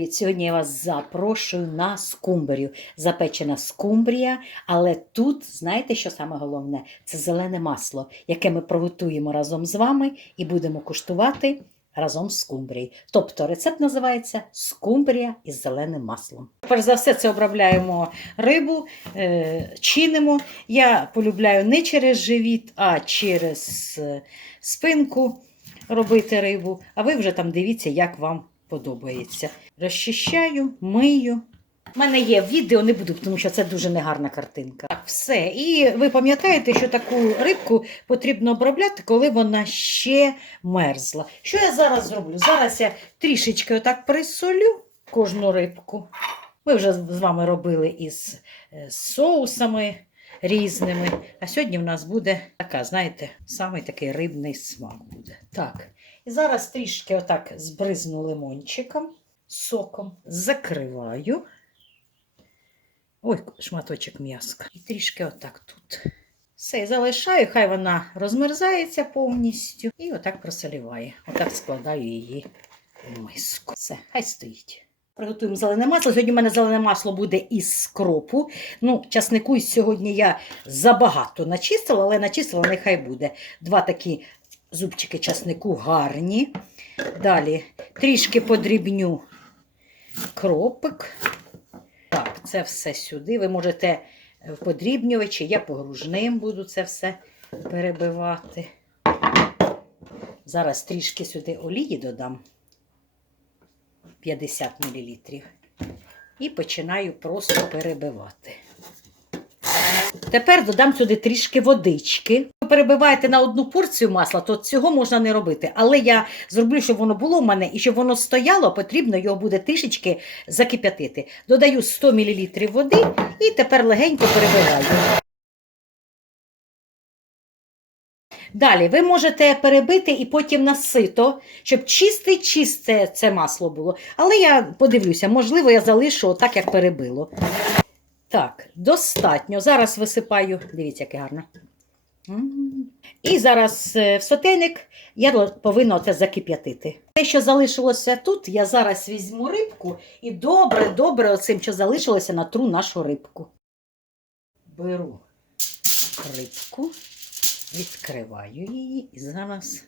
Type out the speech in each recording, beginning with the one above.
Від Сьогодні я вас запрошую на скумбрію. Запечена скумбрія, але тут, знаєте, що саме головне? Це зелене масло, яке ми приготуємо разом з вами і будемо куштувати разом з скумбрією. Тобто рецепт називається скумбрія із зеленим маслом. Перш за все, це обробляємо рибу, е, чинимо. Я полюбляю не через живіт, а через е, спинку робити рибу. А ви вже там дивіться, як вам подобається. Розчищаю, мию. У мене є відео, не буду, тому що це дуже негарна картинка. Так, все. І ви пам'ятаєте, що таку рибку потрібно обробляти, коли вона ще мерзла. Що я зараз зроблю? Зараз я трішечки отак присолю кожну рибку. Ми вже з вами робили із е, соусами різними. А сьогодні в нас буде така, знаєте, самий такий рибний смак буде. Так. Зараз трішки отак збризну лимончиком, соком, закриваю. Ой, шматочок м'яска. І трішки отак тут. Все, залишаю, хай вона розмерзається повністю. І отак просоліває. Отак складаю її в миску. Все, хай стоїть. Приготуємо зелене масло. Сьогодні в мене зелене масло буде із скропу. Ну, часнику сьогодні я забагато начистила, але начистила нехай буде. Два такі зубчики часнику гарні. Далі трішки подрібню кропик. Так, це все сюди. Ви можете в подрібнювачі, я погружним буду це все перебивати. Зараз трішки сюди олії додам 50 мл. І починаю просто перебивати. Тепер додам сюди трішки водички. Перебиваєте на одну порцію масла, то цього можна не робити. Але я зроблю, щоб воно було в мене і щоб воно стояло, потрібно його буде трішечки закип'ятити. Додаю 100 мл води і тепер легенько перебиваю. Далі ви можете перебити і потім насито, щоб чисте чисте це масло було. Але я подивлюся, можливо, я залишу так, як перебило. Так, достатньо. Зараз висипаю. Дивіться, яке гарне. І зараз е, в сотейник я повинна це закип'ятити. Те, що залишилося тут, я зараз візьму рибку і добре-добре оцим, що залишилося, натру нашу рибку. Беру рибку, відкриваю її і зараз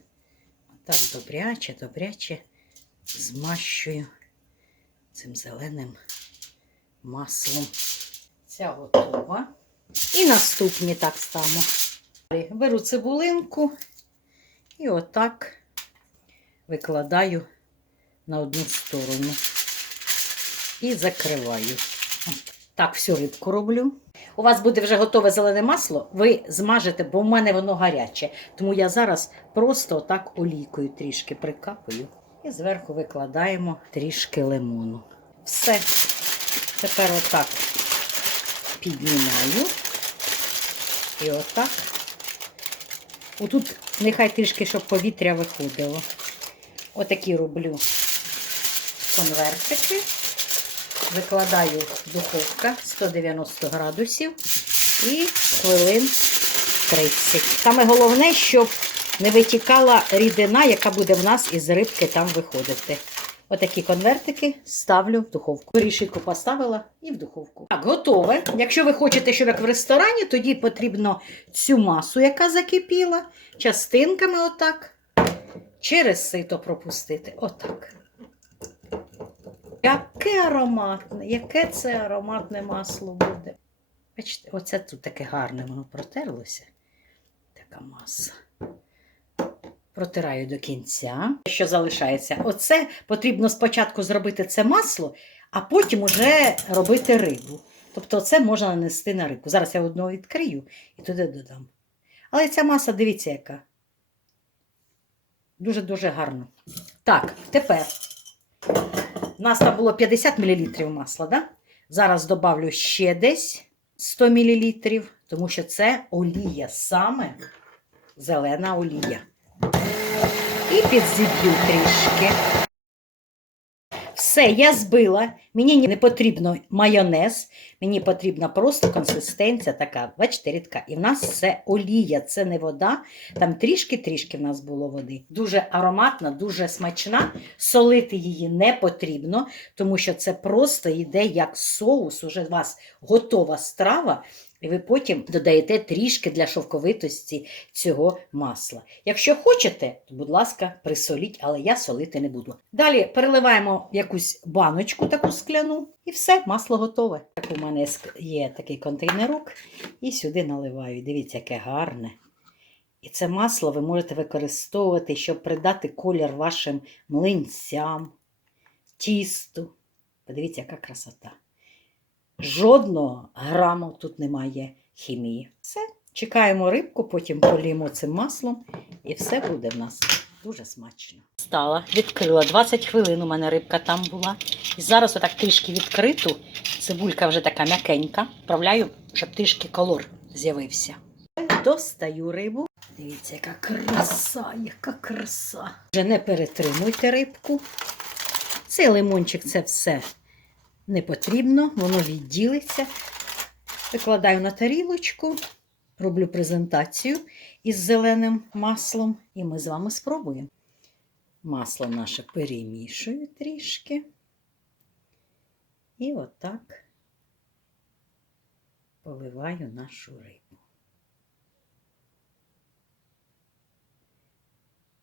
так добряче, добряче змащую цим зеленим маслом. Ця готова. І наступні так само. Беру цибулинку і отак викладаю на одну сторону і закриваю. Так всю рибку роблю. У вас буде вже готове зелене масло, ви змажете, бо в мене воно гаряче. Тому я зараз просто отак олійкою трішки прикапую і зверху викладаємо трішки лимону. Все. Тепер отак піднімаю. І отак. Отут нехай трішки, щоб повітря виходило. Отакі роблю конвертики. Викладаю духовка 190 градусів і хвилин 30. Саме головне, щоб не витікала рідина, яка буде в нас із рибки там виходити. Отакі конвертики ставлю в духовку. Рішитку поставила і в духовку. Так, готове. Якщо ви хочете, щоб як в ресторані, тоді потрібно цю масу, яка закипіла, частинками отак, через сито пропустити. Отак. Яке ароматне, яке це ароматне масло буде. Бачите, оце тут таке гарне воно протерлося. Така маса. Протираю до кінця. Що залишається? Оце потрібно спочатку зробити це масло, а потім уже робити рибу. Тобто це можна нанести на рибку. Зараз я одного відкрию і туди додам. Але ця маса, дивіться, яка. Дуже-дуже гарно. Так, тепер. У нас там було 50 мл масла, да? Зараз добавлю ще десь 100 мл, тому що це олія, саме зелена олія. І підзіб'ю трішки. Все. Я збила. Мені не потрібно майонез, мені потрібна просто консистенція така, бачите, рідка. І в нас це олія, це не вода. Там трішки-трішки в нас було води. Дуже ароматна, дуже смачна. Солити її не потрібно, тому що це просто йде як соус. Уже у вас готова страва. І ви потім додаєте трішки для шовковитості цього масла. Якщо хочете, то, будь ласка, присоліть, але я солити не буду. Далі переливаємо якусь баночку таку скляну, і все, масло готове. Так у мене ск- є такий контейнерок, і сюди наливаю. Дивіться, яке гарне. І це масло ви можете використовувати, щоб придати колір вашим млинцям, тісту. Подивіться, яка красота. Жодного граму тут немає хімії. Все, чекаємо рибку, потім поліємо цим маслом, і все буде в нас дуже смачно. Стала, відкрила 20 хвилин. У мене рибка там була. І зараз отак трішки відкриту. Цибулька вже така м'якенька. Вправляю, щоб трішки колор з'явився. Достаю рибу. Дивіться, яка краса, яка краса. Вже не перетримуйте рибку. Цей лимончик це все не потрібно, воно відділиться. Викладаю на тарілочку, роблю презентацію із зеленим маслом, і ми з вами спробуємо. Масло наше перемішую трішки. І отак поливаю нашу рибу.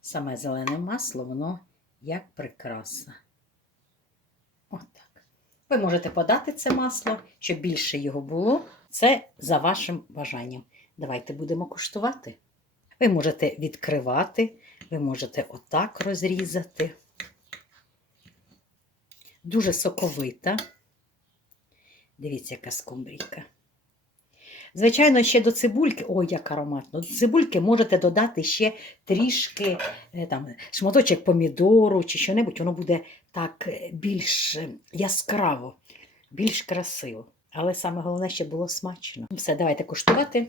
Саме зелене масло, воно як прикраса. Отак. Ви можете подати це масло, щоб більше його було. Це за вашим бажанням. Давайте будемо куштувати. Ви можете відкривати, ви можете отак розрізати. Дуже соковита. Дивіться, яка скумбрійка. Звичайно, ще до цибульки, ой, як ароматно. До цибульки можете додати ще трішки е, там, шматочок помідору чи що-небудь, воно буде так е, більш е, яскраво, більш красиво. Але саме головне, щоб було смачно. Все, давайте куштувати.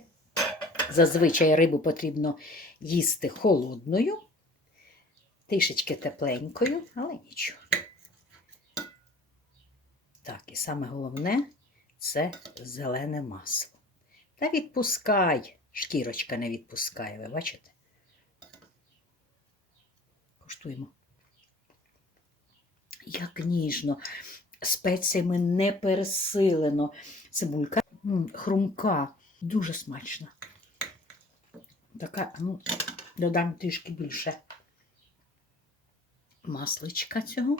Зазвичай рибу потрібно їсти холодною, трішечки тепленькою, але нічого. Так, і саме головне це зелене масло. Та відпускай. Шкірочка не відпускає, ви бачите? Куштуємо. Як ніжно, спеціями не пересилено. Цибулька хрумка, дуже смачна. Така, ну, додам трішки більше масличка цього.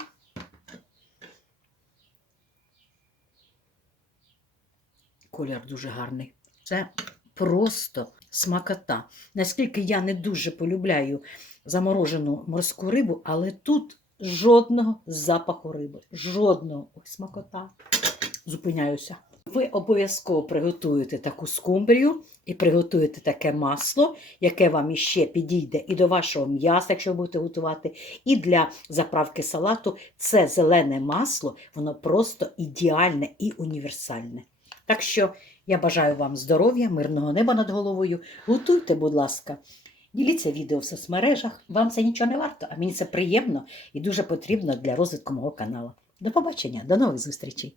Колір дуже гарний. Це просто смакота. Наскільки я не дуже полюбляю заморожену морську рибу, але тут жодного запаху риби. Жодного Ой, смакота. Зупиняюся. Ви обов'язково приготуєте таку скумбрію і приготуєте таке масло, яке вам іще підійде і до вашого м'яса, якщо ви будете готувати, і для заправки салату. Це зелене масло, воно просто ідеальне і універсальне. Так що я бажаю вам здоров'я, мирного неба над головою. Готуйте, будь ласка. Діліться відео в соцмережах. Вам це нічого не варто, а мені це приємно і дуже потрібно для розвитку мого каналу. До побачення, до нових зустрічей!